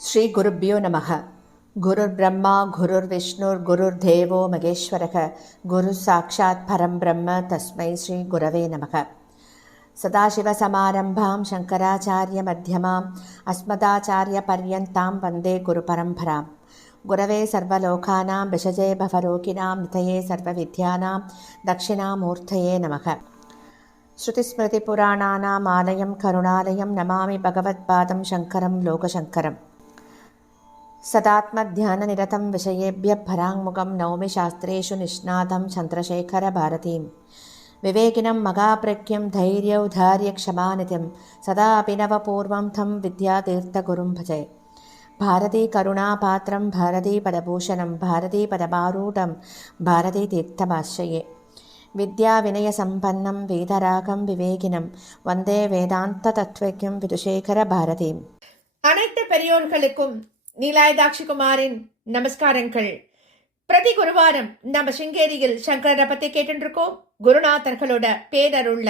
ஸ்ரீ குருப்யோ நமக. குருர் பிரம்மா குருர் விஷ்ணுர் குருர் தேவோ மகேஸ்வரக குரு சாட்சாத் பரம் பிரம்ம தஸ்மை ஸ்ரீ குரவே நமக. சதாசிவசமாரம்பாம் சங்கராச்சாரிய மத்தியமாம் அஸ்மதாச்சாரிய பர்யந்தாம் வந்தே குரு பரம்பராம். குரவே சர்வலோகானாம் விஷஜே பவரோகிணாம் நிதயே சர்வவித்யானாம் தட்சிணாமூர்த்தயே நமக. ஸ்ருதிஸ்மிருதிபுராணானாம் ஆலயம் கருணாலயம் நமாமி பகவத்பாதம் சங்கரம் லோகசங்கரம். सदात्मध्याननिरतं विषयेभ्यः पराङ्मुखं नौमि शास्त्रेषु निष्णातं चन्द्रशेखरभारतीं. विवेकिनं मगाप्रज्ञं धैर्यौधार्यक्षमानिधिं सदा अभिनवपूर्वं तं विद्यातीर्थगुरुं भजे. भारतीकरुणापात्रं भारतीपदभूषणं भारतीपदमारूढं भारतीतीर्थमाश्रये. विद्याविनयसम्पन्नं वेदरागं विवेकिनं वन्दे वेदान्ततत्त्वज्ञं विदुशेखरभारतीम्. அனைத்து பெரியோர்களுக்கும் நீலாயதாட்சி குமாரின் நமஸ்காரங்கள். பிரதி குருவாரம் நம்ம சிங்கேரியில் சங்கரரை பத்தி கேட்டுருக்கோம். குருநாதர்களோட பேரருள்ள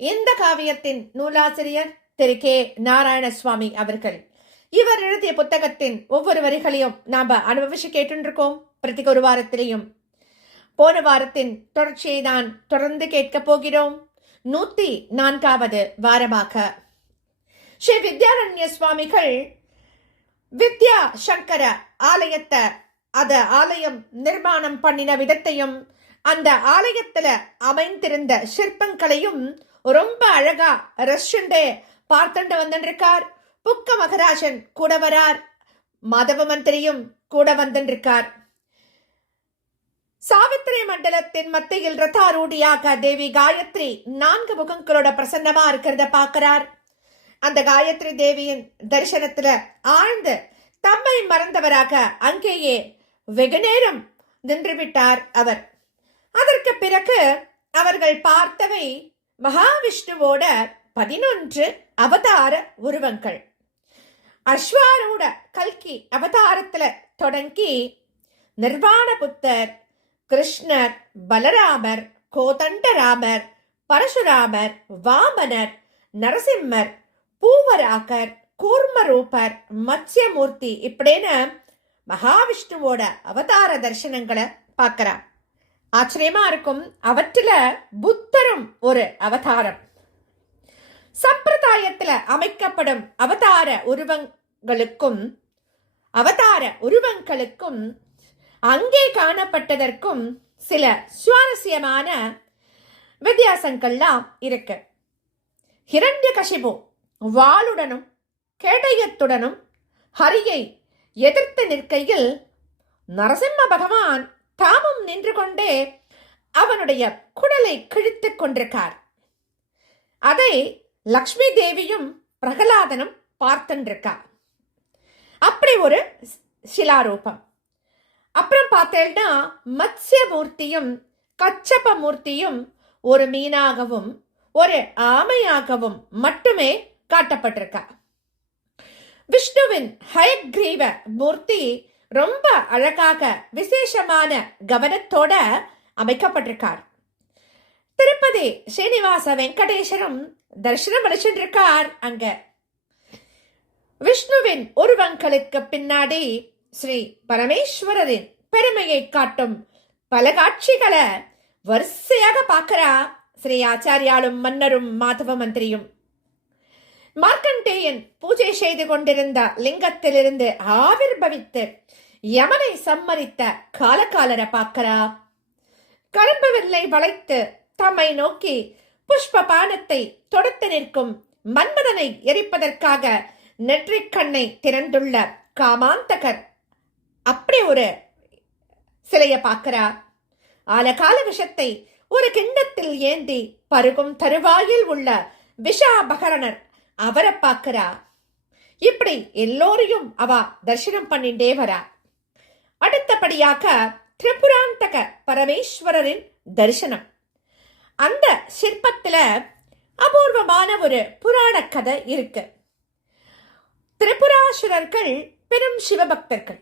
இந்த காவியத்தின் நூலாசிரியர் திரு கே நாராயண சுவாமி அவர்கள். இவர் எழுதிய புத்தகத்தின் ஒவ்வொரு வரிகளையும் நாம அனுபவிச்சு கேட்டுருக்கோம். பிரதி குருவாரத்திலையும் போன வாரத்தின் தொடர்ச்சியை தான் தொடர்ந்து கேட்க போகிறோம். 104வது வாரமாக ஸ்ரீ வித்யாரண்ய சுவாமிகள் வித்யா சங்கர ஆலயத்தை ஆலயம் நிர்மாணம் பண்ணின விதத்தையும் அந்த ஆலயத்துல அமைந்திருந்த சிற்பங்களையும் ரொம்ப அழகா ரஷ்யண்டே பார்த்துட்டு வந்துருக்கார். புக்க மகராஜன் கூட வரார், மாதவ மந்திரியும் கூட வந்துருக்கார். சாவித்திரி மண்டலத்தின் மத்தியில் ரதாரூடியாக தேவி காயத்ரி 4 முகங்களோட பிரசன்னமா இருக்கிறத பார்க்கிறார். அந்த காயத்ரி தேவியின் தரிசனத்துல ஆழ்ந்து தம்மை மறந்தவராக அங்கேயே வெகு நேரம் நின்றுவிட்டார் அவர். அதற்கு பிறகு அவர்கள் பார்த்தவை மகாவிஷ்ணுவோட 11 அவதார உருவங்கள். அஸ்வாரூட கல்கி அவதாரத்துல தொடங்கி நிர்வாண புத்தர், கிருஷ்ணர், பலராமர், கோதண்டராமர், பரசுராமர், வாமனர், நரசிம்மர், பூவராகர், கூர்மரூபர், மத்ஸ்யமூர்த்தி இப்படின்னு மகாவிஷ்ணுவோட அவதார தரிசனங்களை பார்க்கிறார். ஆச்சரியமா இருக்கும். அவற்றில புத்தரும் ஒரு அவதாரம். சம்பிரதாயத்துல அமைக்கப்படும் அவதார உருவங்களுக்கும் அங்கே காணப்பட்டதற்கும் சில சுவாரஸ்யமான வித்தியாசங்கள்லாம் இருக்கு. ஹிரண்யகசிபு வாளுடனும் கேடயத்துடனும் ஹரியை எதிர்த்து நிற்கையில் நரசிம்ம பகவான் தாமும் நின்று கொண்டே அவனுடைய குடலை கிழித்துக் கொண்டிருக்கார். அதை லக்ஷ்மி தேவியும் பிரகலாதனும் பார்த்துருக்கார். அப்படி ஒரு சிலாரூபம். அப்புறம் பார்த்தேன்னா மத்ஸ்யமூர்த்தியும் கச்சப மூர்த்தியும் ஒரு மீனாகவும் ஒரு ஆமையாகவும் மட்டுமே காட்டப்பட்டிருக்கா. விஷ்ணுவின் ஹயக்ரீவ மூர்த்தி ரொம்ப அழகாக விசேஷமான கவனத்தோட அமைக்கப்பட்டிருக்கார். திருப்பதி ஸ்ரீனிவாச வெங்கடேஸ்வரம் தரிசனம் அளிச்சிருக்கார். அங்க விஷ்ணுவின் உருவங்களுக்கு பின்னாடி ஸ்ரீ பரமேஸ்வரரின் பெருமையை காட்டும் பல காட்சிகளை வரிசையாக பார்க்கிறா ஸ்ரீ ஆச்சாரியாலும் மன்னரும் மாதவ மந்திரியும். மார்க்கண்டேயன் பூஜை செய்து கொண்டிருந்த லிங்கத்திலிருந்து ஆவிர்பவித்து யமனை சம்மரித்த காலகாலரை பார்க்கிறா. கரும்பு வில்லை வளைத்து தம்மை நோக்கி புஷ்ப பானத்தை தொடுத்து நிற்கும் மன்மதனை எரிப்பதற்காக நெற்றிக்கண்ணை திறந்துள்ள காமாந்தகர் அப்படி ஒரு சிலைய பார்க்கிறா. ஆலகால விஷத்தை ஒரு கிண்ணத்தில் ஏந்தி பருகும் தருவாயில் உள்ள விஷாபகரணர் அவரை பார்க்கிறா. இப்படி எல்லோரையும் அவ தரிசனம் பண்ணிண்டே வரா. அடுத்தபடியாக திரிபுராந்தக பரமேஸ்வரரின் தரிசனம். அந்த சிற்பத்துல அபூர்வமான ஒரு புராண கதை இருக்கு. திரிபுராசுரர்கள் பெரும் சிவபக்தர்கள்.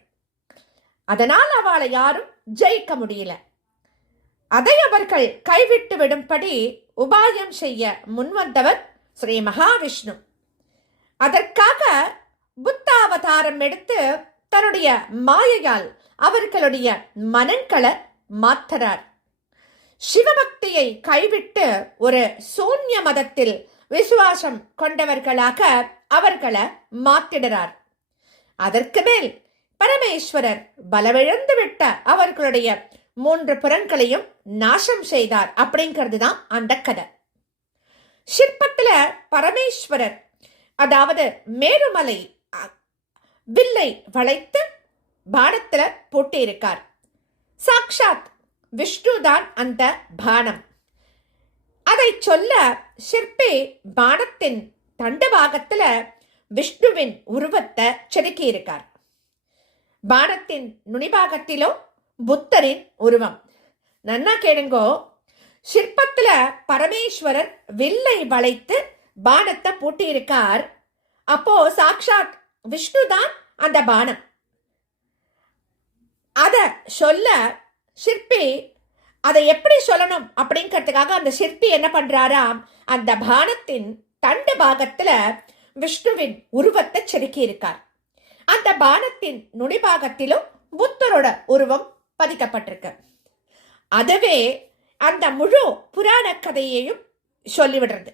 அதனால் அவளை யாரும் ஜெயிக்க முடியல. அதை அவர்கள் கைவிட்டு விடும்படி உபாயம் செய்ய முன்வந்தவர் ஸ்ரீ மகாவிஷ்ணு. அதற்காக புத்தாவதார அவதாரம் எடுத்து தன்னுடைய மாயையால் அவர்களுடைய மனங்களை மாற்றுறார். சிவபக்தியை கைவிட்டு ஒரு சூன்ய மதத்தில் விசுவாசம் கொண்டவர்களாக அவர்களை மாற்றிடுறார். அதற்கு மேல் பரமேஸ்வரர் பலவிழந்து விட்ட அவர்களுடைய 3 புறங்களையும் நாசம் செய்தார். அப்படிங்கிறது தான் அந்த கதை. சிற்பத்துல பரமேஸ்வரர், அதாவது மேருமலை வில்லை வளைத்து பானத்துல போட்டு இருக்கார். சாக்ஷாத் விஷ்ணுதான் அந்த பானம். அதை சொல்ல சிற்பி பானத்தின் தண்டபாகத்துல விஷ்ணுவின் உருவத்தை செதுக்கி இருக்கார். பானத்தின் நுனிபாகத்திலோ புத்தரின் உருவம். நன்னா கேளுங்கோ, சிற்பத்துல பரமேஸ்வரர் வில்லை வளைத்து பானத்தை பூட்டி இருக்கார். அப்போ சாக்ஷாத் விஷ்ணுதான் அந்த பானம். அத சொல்ல சிற்பி அதை எப்படி சொல்லணும் அப்படிங்கிறதுக்காக அந்த சிற்பி என்ன பண்றாராம், அந்த பானத்தின் தண்டு பாகத்துல விஷ்ணுவின் உருவத்தை செதுக்கி இருக்கார். அந்த பானத்தின் நுனிபாகத்திலும் புத்தரோட உருவம் பதிக்கப்பட்டிருக்கு. அதுவே அந்த முழு புராண கதையையும் சொல்லிவிடுறது.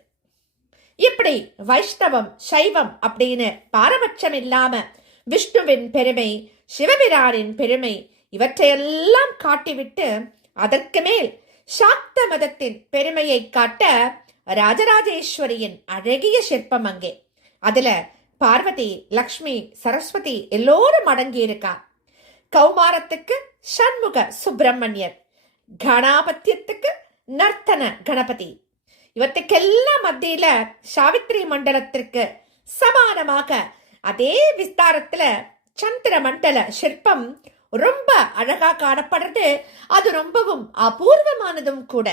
இப்படி வைஷ்ணவம் சைவம் அப்படின்னு பாரபட்சம் இல்லாம விஷ்ணுவின் பெருமை, சிவபிரானின் பெருமை இவற்றையெல்லாம் காட்டிவிட்டு அதற்கு மேல் சாக்த மதத்தின் பெருமையை காட்ட ராஜராஜேஸ்வரியின் அழகிய சிற்பம் அங்கே. அதுல பார்வதி, லக்ஷ்மி, சரஸ்வதி எல்லோரும் அடங்கி இருக்கா. கௌமாரத்துக்கு சண்முக சுப்பிரமணியர், கணாபத்தியத்துக்கு நர்த்தன கணபதி, இவற்றுக்கெல்லாம் மத்தியில சாவித்ரி மண்டலத்திற்கு சமானமாக அதே விஸ்தாரத்துல சந்திர மண்டல சிற்பம் ரொம்ப அழகா காணப்படுறது. அது ரொம்பவும் அபூர்வமானதும் கூட.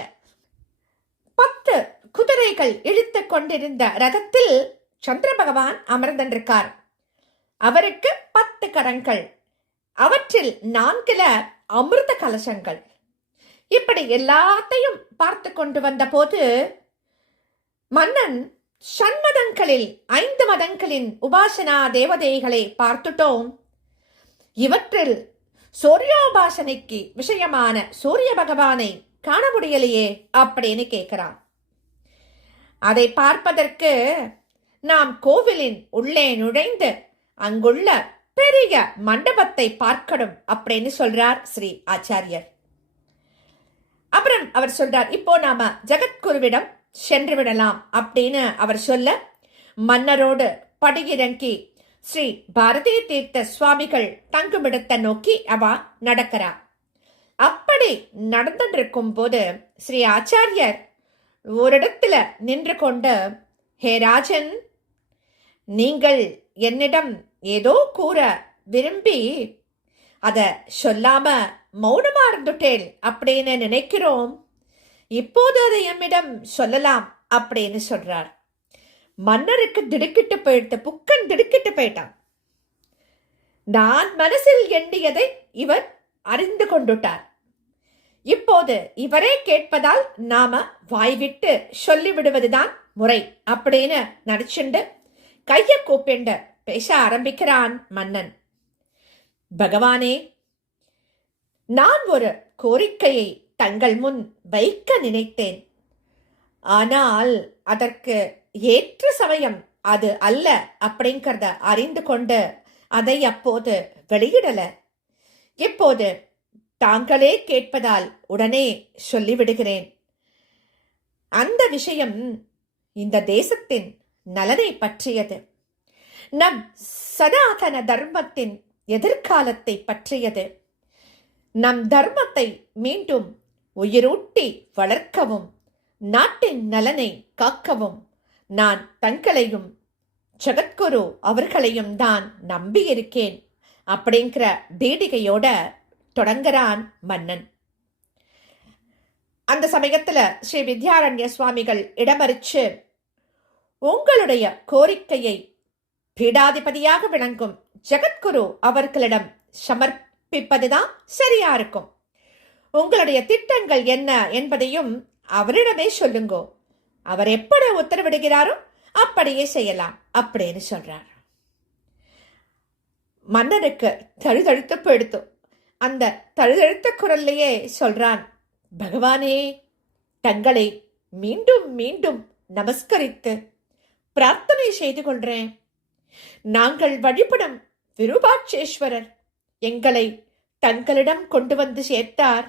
10 குதிரைகள் இழுத்து கொண்டிருந்த ரதத்தில் சந்திர பகவான் அமர்ந்திருக்கார். அவருக்கு 10 கரங்கள், அவற்றில் 4 அமிர்த கலசங்கள். இப்படி எல்லாத்தையும் பார்த்து கொண்டு வந்த போது மன்னன் ஷண்மதங்களில் 5 மதங்களின் உபாசனா தேவதைகளை பார்த்துட்டோம், இவற்றில் சூரியோபாசனைக்கு விஷயமான சூரிய பகவானை காண முடியலையே அப்படின்னு கேட்கிறான். அதை பார்ப்பதற்கு நாம் கோவிலின் உள்ளே நுழைந்து அங்குள்ள பெரிய மண்டபத்தை பார்க்கணும் அப்படின்னு சொல்றார் ஸ்ரீ ஆச்சாரியர். அப்புறம் அவர் சொல்றார், இப்போ நாம ஜெகத்குருவிடம் சென்று விடலாம் அப்படின்னு அவர் சொல்ல மன்னரோடு படியிறங்கி ஸ்ரீ பாரதி தீர்த்த சுவாமிகள் தங்குமிடத்தை நோக்கி அவ நடக்கிறா. அப்படி நடந்துருக்கும் போது ஸ்ரீ ஆச்சாரியர் ஒரு இடத்துல நின்று கொண்டு, ஹே ராஜன், நீங்கள் என்னிடம் ஏதோ கூற விரும்பி அத சொல்லாம மௌனமா இருந்துட்டேன் அப்படின்னு நினைக்கிறோம். இப்போது அதை எம்மிடம் சொல்லலாம் அப்படின்னு சொல்றார். மன்னருக்கு திடுக்கிட்டு போயிட்டு, புக்கன் திடுக்கிட்டு போயிட்டான். நான் மனசில் எண்ணியதை இவர் அறிந்து கொண்டுட்டார். இப்போது இவரே கேட்பதால் நாம வாய்விட்டு சொல்லிவிடுவதுதான் முறை அப்படின்னு நினைச்சுண்டு கைய கூப்பிண்டு பேச ஆரம்பிக்கிறான் மன்னன். பகவானே, நான் ஒரு கோரிக்கையை தங்கள் முன் வைக்க நினைத்தேன். ஆனால் அதற்கு ஏற்ற சமயம் அது அல்ல அப்படிங்கிறத அறிந்து கொண்டு அதை அப்போது வெளியிடல. இப்போது தாங்களே கேட்பதால் உடனே சொல்லிவிடுகிறேன். அந்த விஷயம் இந்த தேசத்தின் நலனை பற்றியது, நம் சனாதன தர்மத்தின் எதிர்காலத்தை பற்றியது. நம் தர்மத்தை மீண்டும் உயிரூட்டி வளர்க்கவும் நாட்டின் நலனை காக்கவும் நான் தங்களையும் ஜெகத்குரு அவர்களையும் தான் நம்பியிருக்கேன் அப்படிங்கிற பீடிகையோட தொடங்குறான் மன்னன். அந்த சமயத்துல ஸ்ரீ வித்யாரண்ய சுவாமிகள் இடமறிச்சு, உங்களுடைய கோரிக்கையை பீடாதிபதியாக விளங்கும் ஜெகத்குரு அவர்களிடம் சமர்ப்பிப்பதுதான் சரியா இருக்கும். உங்களுடைய திட்டங்கள் என்ன என்பதையும் அவரிடமே சொல்லுங்கோ. அவர் எப்படி உத்தரவிடுகிறாரோ அப்படியே செய்யலாம் அப்படின்னு சொல்றார். மன்னனுக்கு தழுதழுத்து போயிடுத்து. அந்த தழுதழுத்த குரல்லையே சொல்றான், பகவானே, தங்களை மீண்டும் மீண்டும் நமஸ்கரித்து பிரார்த்தனை செய்து கொள்றேன். நாங்கள் வழிபடும் விருபாட்சேஸ்வரர் எங்களை தங்களிடம் கொண்டு வந்து சேர்த்தார்.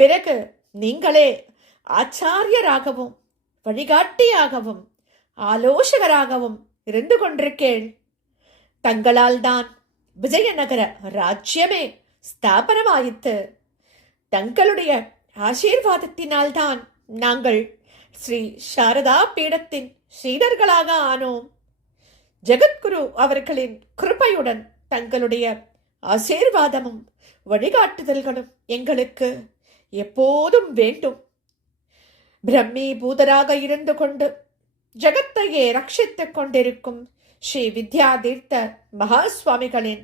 பிறகு நீங்களே ஆச்சாரியராகவும் வழிகாட்டியாகவும் ஆலோசகராகவும் இருந்து கொண்டிருக்கேள். தங்களால் தான் விஜயநகர ராஜ்யமே ஸ்தாபனமாயிற்று. தங்களுடைய ஆசீர்வாதத்தினால்தான் நாங்கள் ஸ்ரீ சாரதா பீடத்தின் சீடர்களாக ஆனோம். ஜெகத்குரு அவர்களின் கிருபையுடன் தங்களுடைய ஆசீர்வாதமும் வழிகாட்டுதல்களும் எங்களுக்கு எப்போதும் வேண்டும். பிரம்மி பூதராக இருந்து கொண்டு ஜகத்தையே ரட்சித்துக் கொண்டிருக்கும் ஸ்ரீ வித்யாதீர்த்த மகா சுவாமிகளின்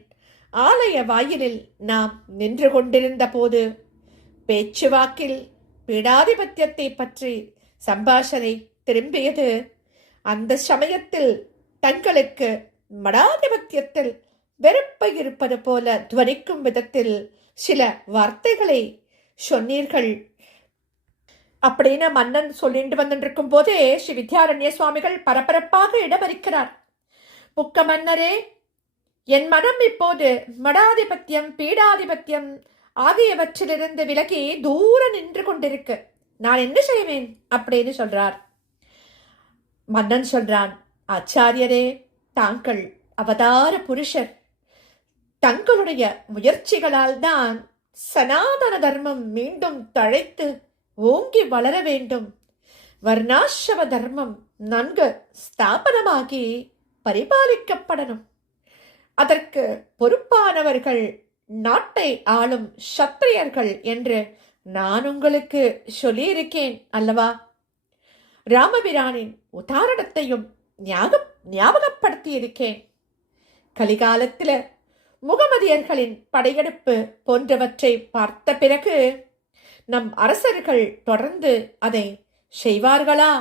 ஆலய வாயிலில் நாம் நின்று கொண்டிருந்த போது பேச்சுவாக்கில் பீடாதிபத்தியத்தை பற்றி சம்பாஷணை திரும்பியது. அந்த சமயத்தில் தங்களுக்கு மடாதிபத்தியத்தில் வெறுப்பு இருப்பது போல துவனிக்கும் விதத்தில் சில வார்த்தைகளை சொன்னீர்கள் அப்படின்னு மன்னன் சொல்லிட்டு வந்துருக்கும் போதே ஸ்ரீ வித்யாரண்ய சுவாமிகள் பரபரப்பாக இடமறிக்கிறார். புக்க மன்னரே, என் மனம் இப்போது மடாதிபத்தியம் பீடாதிபத்தியம் ஆகியவற்றிலிருந்து விலகி தூர நின்று கொண்டிருக்கு. நான் என்ன செய்வேன் அப்படின்னு சொல்றார். மன்னன் சொல்றான், ஆச்சாரியரே, தாங்கள் அவதார புருஷர். தங்களுடைய முயற்சிகளால் தான் சனாதன தர்மம் மீண்டும் தழைத்து ஓங்கி வளர வேண்டும். வர்ணாசிரம தர்மம் நன்கு ஸ்தாபனமாகி பரிபாலிக்கப்படணும். அதற்கு பொறுப்பானவர்கள் நாட்டை ஆளும் சத்திரியர்கள் என்று நான் உங்களுக்கு சொல்லியிருக்கேன் அல்லவா? ராமபிரானின் உதாரணத்தையும் ஞாபகப்படுத்தி இருக்கேன். கலிகாலத்தில முகமதியர்களின் படையெடுப்பு போன்றவற்றை பார்த்த பிறகு நம் அரசர்கள் தொடர்ந்து அதை செய்வார்களா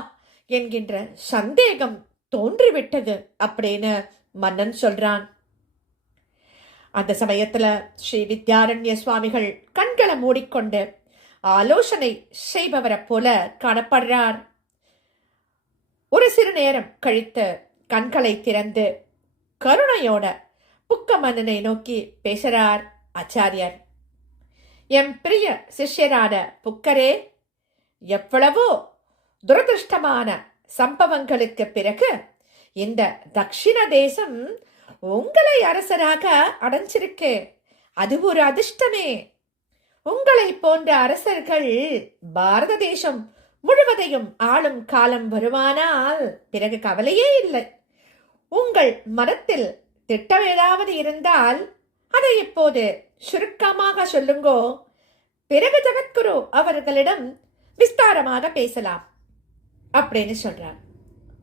என்கின்ற சந்தேகம் தோன்றிவிட்டது அப்படின்னு மன்னன் சொல்றான். அந்த சமயத்துல ஸ்ரீ வித்யாரண்ய சுவாமிகள் கண்களை மூடிக்கொண்டு ஆலோசனை செய்பவரை போல காணப்படுறார். ஒரு சிறு நேரம் கழித்து கண்களை திறந்து கருணையோட புக்க மன்னனை நோக்கி பேசுறார் ஆச்சாரியர். எம் பிரிய சிஷ்யரான புக்கரே, எவ்வளவோ துரதிருஷ்டமான சம்பவங்களுக்கு பிறகு இந்த தக்ஷிண தேசம் உங்களை அரசராக அடைஞ்சிருக்கு. அது ஒரு அதிர்ஷ்டமே. உங்களை போன்ற அரசர்கள் பாரத தேசம் முழுவதையும் ஆளும் காலம் வருமானால் பிறகு கவலையே இல்லை. உங்கள் மனத்தில் திட்டம் ஏதாவது இருந்தால் அதை இப்போது சுருக்கமாக சொல்லுங்கோ. பிறகு ஜகத்குரு அவர்களிடம் விஸ்தாரமாக பேசலாம் அப்படின்னு சொல்றார்.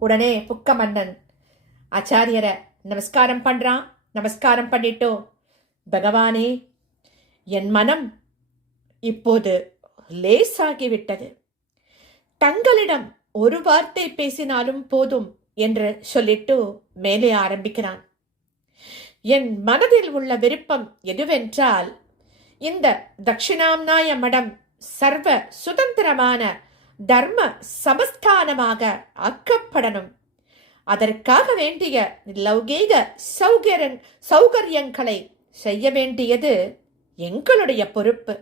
உடனே புக்க மன்னன் ஆச்சாரியரை நமஸ்காரம் பண்றான். நமஸ்காரம் பண்ணிட்டோ, பகவானே, என் மனம் இப்போது லேசாகிவிட்டது. தங்களிடம் ஒரு வார்த்தை பேசினாலும் போதும் என்று சொல்லிட்டு மேலே ஆரம்பிக்கிறான். என் மனதில் உள்ள விருப்பம் எதுவென்றால், இந்த தட்சிணாம்நாய மடம் சர்வ சுதந்திரமான தர்ம சமஸ்தானமாக ஆக்கப்படணும். அதற்காக வேண்டிய லௌகீக சௌகரியங்களை செய்ய வேண்டியது எங்களுடைய பொறுப்பு.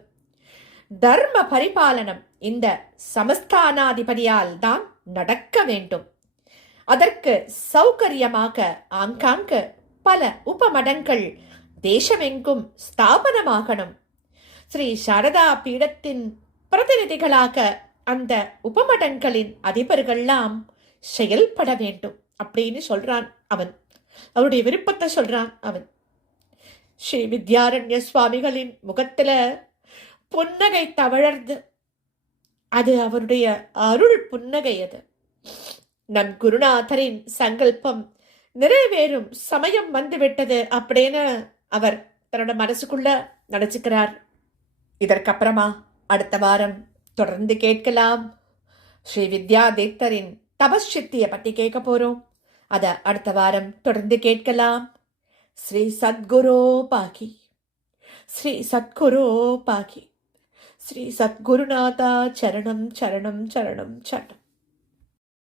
தர்ம பரிபாலனம் இந்த சமஸ்தானாதிபதியால் தான் நடக்க வேண்டும். அதற்கு சௌகரியமாக ஆங்காங்கு பல உபமடங்கள் தேசமெங்கும் ஸ்தாபனமாகணும். ஸ்ரீ சாரதா பீடத்தின் பிரதிநிதிகளாக அந்த உபமடங்களின் அதிபர்கள்லாம் செயல்பட வேண்டும் அப்படின்னு சொல்றான் அவன். அவருடைய விருப்பத்தை சொல்றான் அவன். ஸ்ரீ வித்யாரண்ய சுவாமிகளின் முகத்துல புன்னகை தவழர்ந்து, அது அவருடைய அருள் புன்னகை. அது நம் குருநாதரின் சங்கல்பம் நிறைவேறும் சமயம் வந்துவிட்டது அப்படின்னு அவர் தன்னோட மனசுக்குள்ள நினைச்சுக்கிறார். இதற்கப்புறமா அடுத்த வாரம் தொடர்ந்து கேட்கலாம். ஸ்ரீ வித்யாதீர்த்தரின் தபஸ்சித்தியை பற்றி கேட்க போறோம். அதை அடுத்த வாரம் தொடர்ந்து கேட்கலாம். ஸ்ரீ சத்குரோ பாகி, ஸ்ரீ சத்குரோ பாகி, ஸ்ரீ சத்குருநாதா சரணம் சரணம் சரணம் சரணம்.